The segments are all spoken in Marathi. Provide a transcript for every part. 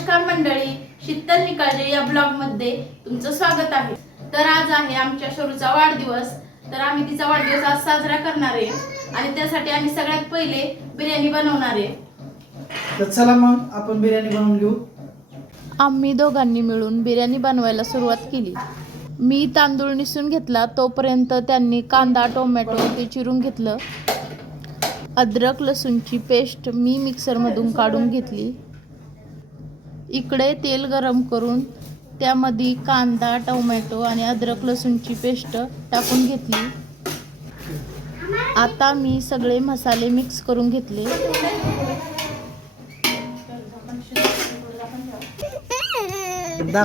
नमस्कार मंडळी, शीतल निकाळजे या ब्लॉग मध्ये तुमचं स्वागत आहे। तर आज आहे आमच्या शरूचा वाढदिवस। तर आम्ही तिचा वाढदिवस आज साजरा करणार आहे आणि त्यासाठी आम्ही सगळ्यात पहिले बिर्याणी बनवणार आहे। तर चला मग आपण बिर्याणी बनवून घेऊ। आम्ही दोघांनी मिळून बिर्याणी बनवायला सुरुवात केली। मी तांदूळ निसून घेतला, तोपर्यंत त्यांनी कांदा टोमॅटो ते चिरून घेतलं। अद्रक लसूणची पेस्ट मी मिक्सरमधून काढून घेतली। इकडे तेल गरम करून त्यामध्ये कांदा टोमॅटो आणि अद्रक लसूणची पेस्ट टाकून घेतली। आता मी सगळे मसाले मिक्स करून घेतले।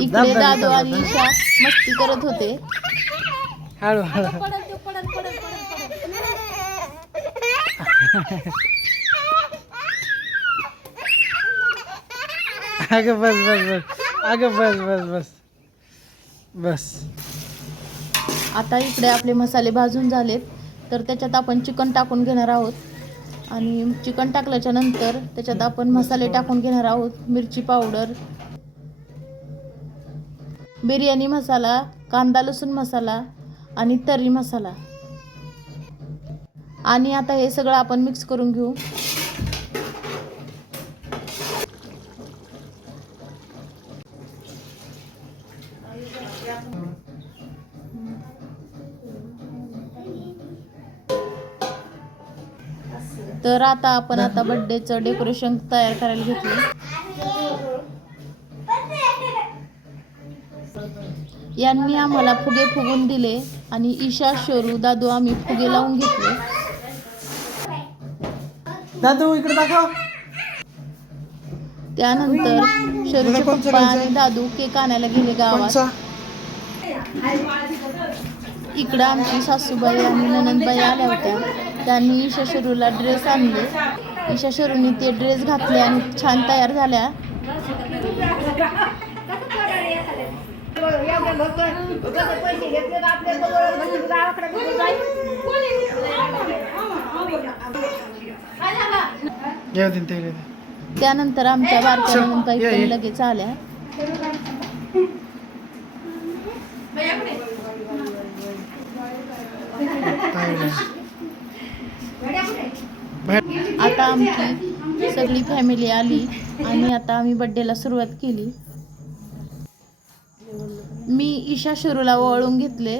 इकडे दादू आणि ईशा मस्ती करत होते। अगं बस बस बस, अगं बस बस बस बस। आता इकडे आपले मसाले भाजून झालेत, तर त्याच्यात आपण चिकन टाकून घेणार आहोत आणि चिकन टाकल्याच्या नंतर त्याच्यात आपण मसाले टाकून घेणार आहोत। मिरची पावडर, बिर्याणी मसाला, कांदा लसूण मसाला आणि तर्री मसाला। आणि आता हे सगळं आपण मिक्स करून घेऊ। तर आता आपण बर्थडेचं डेकोरेशन तयार करायला घेतलं। यांनी आम्हाला फुगे फुगून दिले आणि ईशा शरू दादू आम्ही फुगे लावून घेतले। दादू इकडे दाखव। त्यानंतर शरूचे पप्पा आणि दादू केक आणायला गेले गावात। इकडं आमची सासूबाई आणि ननंदबाई आल्या होत्या। त्यांनी ईशा शरूला ड्रेस आणले। ईशा शरूनी ते ड्रेस घातले आणि छान तयार झाल्या। त्यानंतर आमच्या बारक्या ननंदबाई पण लगेच आल्या। आता आमची सगळी फॅमिली आली आणि आता आम्ही बर्थडेला सुरुवात केली। मी ईशा शरूला ओवाळून घेतले।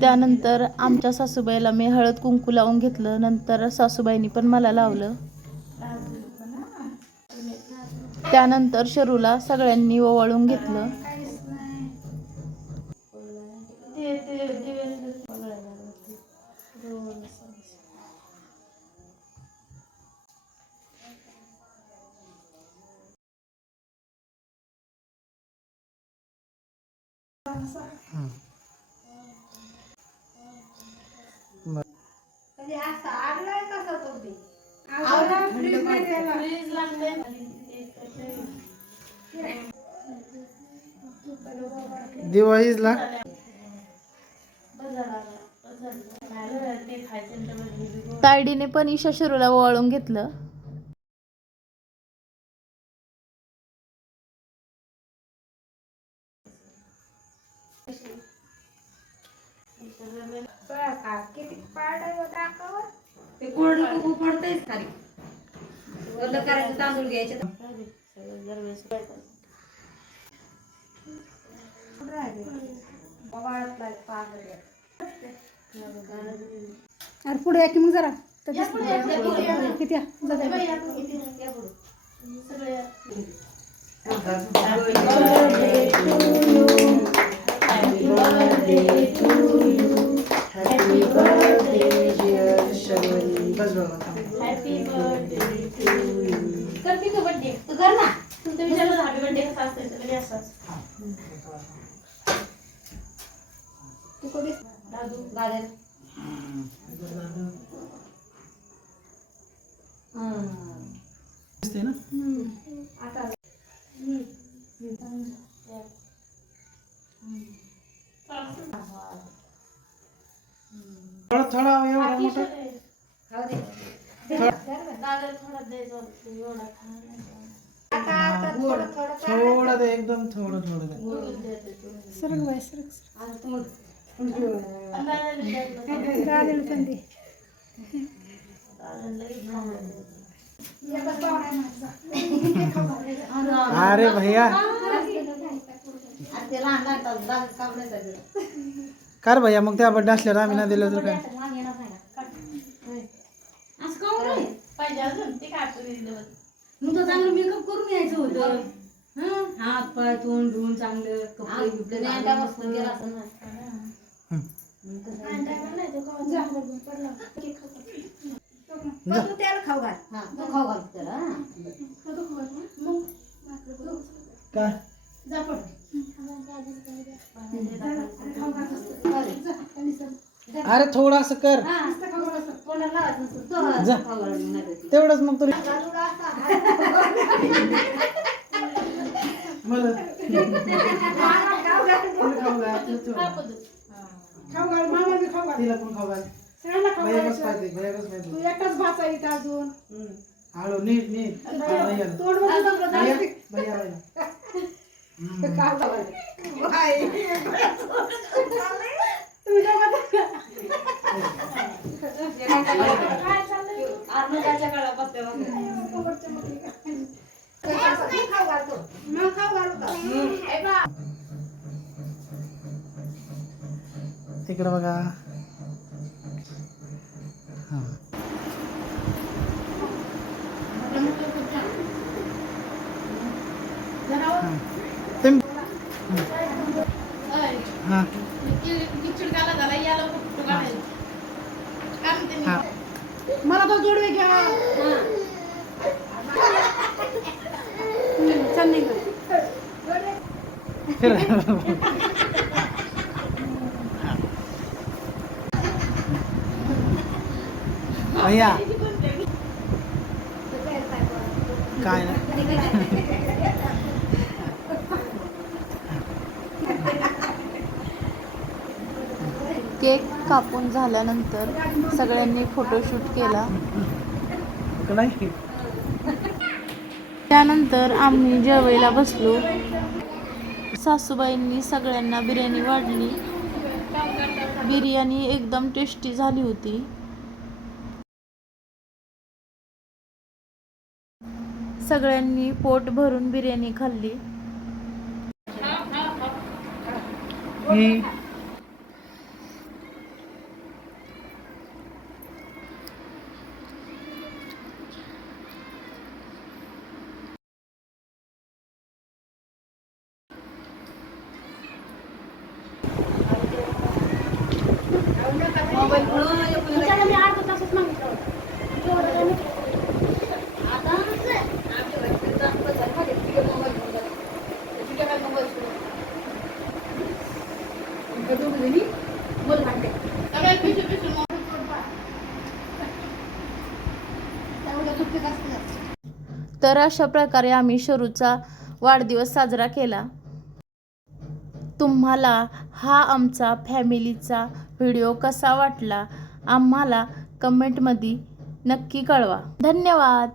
त्यानंतर आमच्या सासूबाईला मी हळद कुंकू लावून घेतलं। नंतर सासूबाईंनी पण मला लावलं। त्यानंतर शरूला सगळ्यांनी ओवाळून घेतलं। दिवाळीला तायडीने पण ईशा शरूला ओवाळून घेतलं। ते कोरडं कुकू पडतंयच खाली. ओलं करायचं, तांदूळ घ्यायचे. अरे पुढे या की मग जरा किती थोडा थोडा एवढा मोठा खाऊ दे. थोडा दे एकदम थोडं थोडं दे. सरक बाय सरक आता तोंड. दादाला पण दे अरे भैया आता ते लहान लहान दात कापण्याचं. कर भैया मग त्या बड्डे असल्यावर आम्ही ना दिलं तर काय असं काहून रे? मग तर चांगलं मेकअप करून यायचं होतं. हं? हात पाय तोंड धुवून चांगलं कपडे बिपडे घालून गेला असं ना. त्याला खाऊ घाल. हा, तो खाऊ घाल त्याला. हा. काय अरे थोडं असं कर हा, कोणाला लावायचं नसतं. तो जा. खाऊ घालून नाही देत. तेवढंच मग तुला मला खाऊ घाल मामा बी खाऊ घाल तिला पण खाऊ घाल. सगळ्यांना खाऊ भैया घाल कसं पाहिजे भैया कसं तू पाहिजे एकटाच भाचा इथं अजून हळू नीट नीट भैया तोंड बघून भैया भैया भैया भैया खाऊ घाल तुम्ही दोघं आत्महत्याच्या काळात बसल्या बसल्या. खाऊ घालतो. मग खाऊ घालतो इकडं बघा हा. तेम- हा हा मला तो जोडवे घ्या चन्नी फिर भैया काय ना केक कापून झाल्यानंतर सगळ्यांनी फोटोशूट केला. नाही त्यानंतर आम्ही जेवायला बसलो. सासूबाईंनी सगळ्यांना बिर्याणी वाढली. बिर्याणी एकदम टेस्टी झाली होती. सगळ्यांनी पोट भरून बिर्याणी खाल्ली. मी अर्धा तासच मागितलं तर अशा प्रकारे आम्ही शरूचा वाढदिवस साजरा केला. तुम्हाला हा आमचा फॅमिलीचा व्हिडिओ कसा वाटला आम्हाला कमेंटमध्ये नक्की कळवा. धन्यवाद.